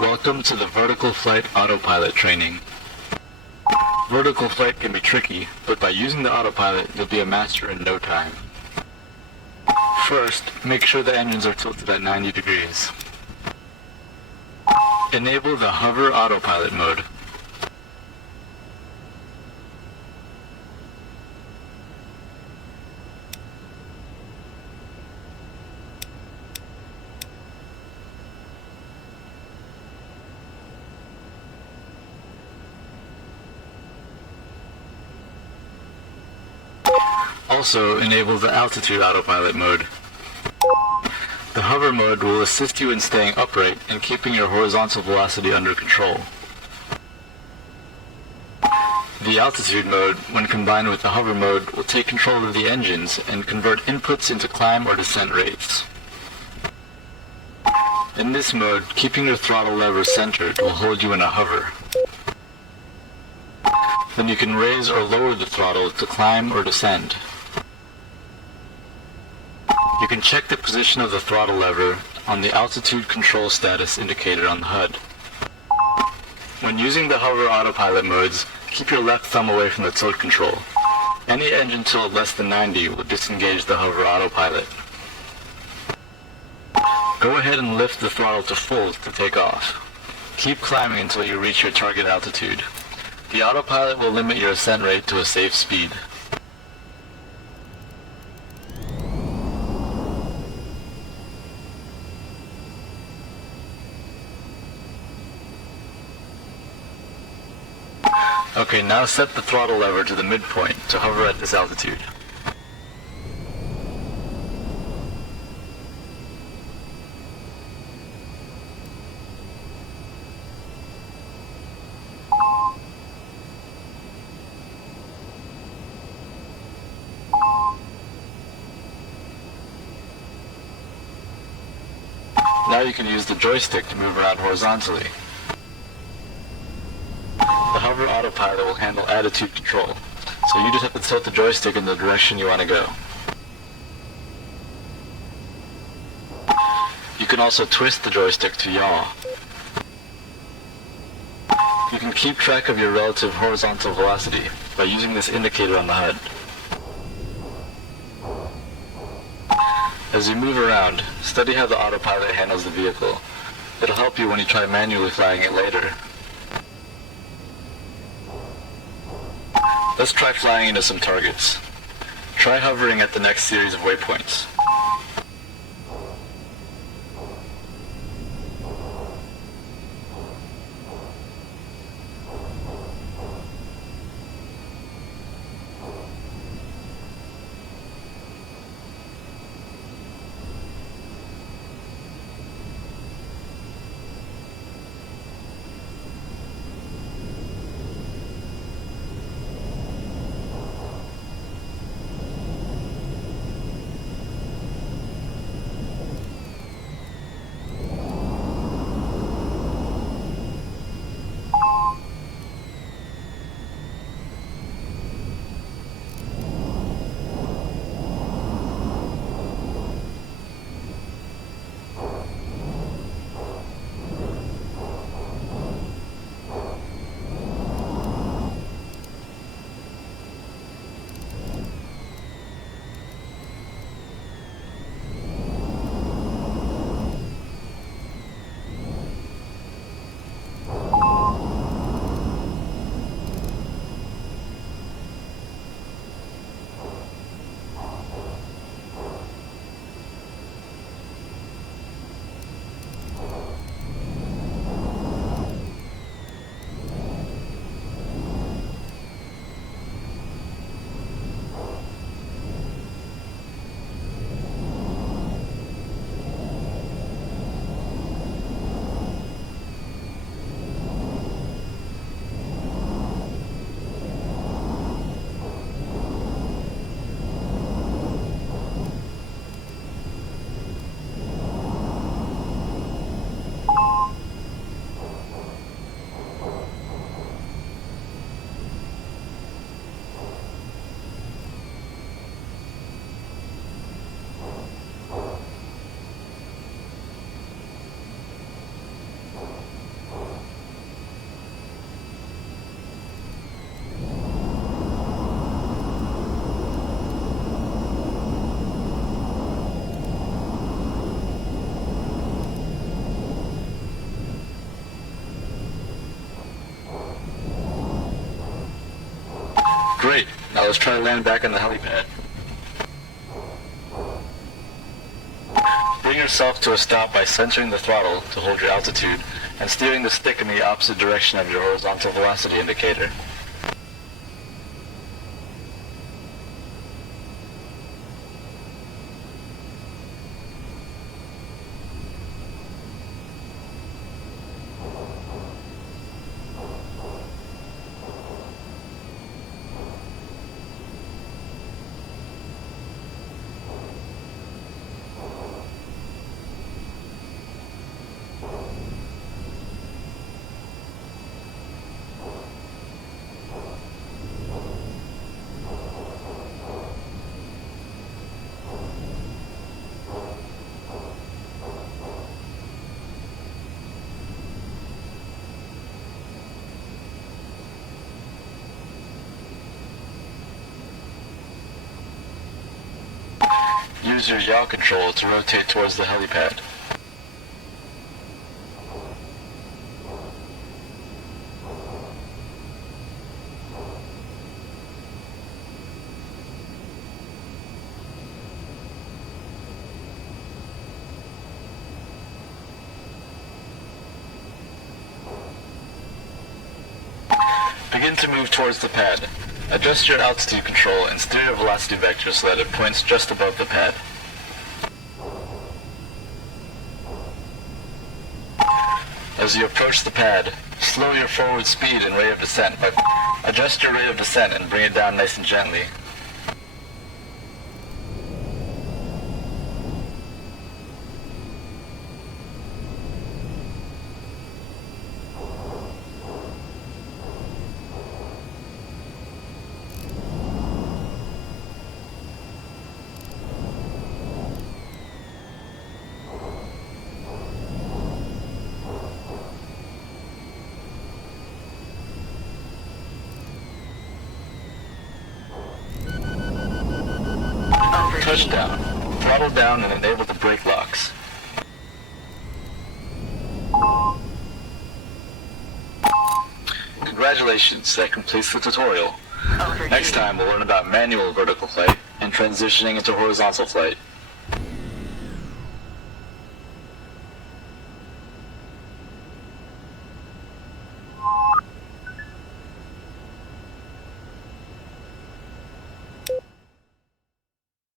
Welcome to the Vertical Flight Autopilot training. Vertical flight can be tricky, but by using the autopilot, you'll be a master in no time. First, make sure the engines are tilted at 90 degrees. Enable the hover autopilot mode. Also, enable the altitude autopilot mode. The hover mode will assist you in staying upright and keeping your horizontal velocity under control. The altitude mode, when combined with the hover mode, will take control of the engines and convert inputs into climb or descent rates. In this mode, keeping your throttle lever centered will hold you in a hover. Then you can raise or lower the throttle to climb or descend. You can check the position of the throttle lever on the altitude control status indicator on the HUD. When using the hover autopilot modes, keep your left thumb away from the tilt control. Any engine tilt less than 90 will disengage the hover autopilot. Go ahead and lift the throttle to full to take off. Keep climbing until you reach your target altitude. The autopilot will limit your ascent rate to a safe speed. Okay, now set the throttle lever to the midpoint to hover at this altitude. Now you can use the joystick to move around horizontally. The hover autopilot will handle attitude control, so you just have to tilt the joystick in the direction you want to go. You can also twist the joystick to yaw. You can keep track of your relative horizontal velocity by using this indicator on the HUD. As you move around, study how the autopilot handles the vehicle. It'll help you when you try manually flying it later. Let's try flying into some targets. Try hovering at the next series of waypoints. Great, now let's try to land back on the helipad. Bring yourself to a stop by centering the throttle to hold your altitude and steering the stick in the opposite direction of your horizontal velocity indicator. Use your yaw control to rotate towards the helipad. Begin to move towards the pad. Adjust your altitude control and steer your velocity vector so that it points just above the pad. As you approach the pad, slow your forward speed and rate of descent by adjust your rate of descent and bring it down nice and gently. Touchdown. Throttle down and enable the brake locks. Congratulations, that completes the tutorial. Next time we'll learn about manual vertical flight and transitioning into horizontal flight.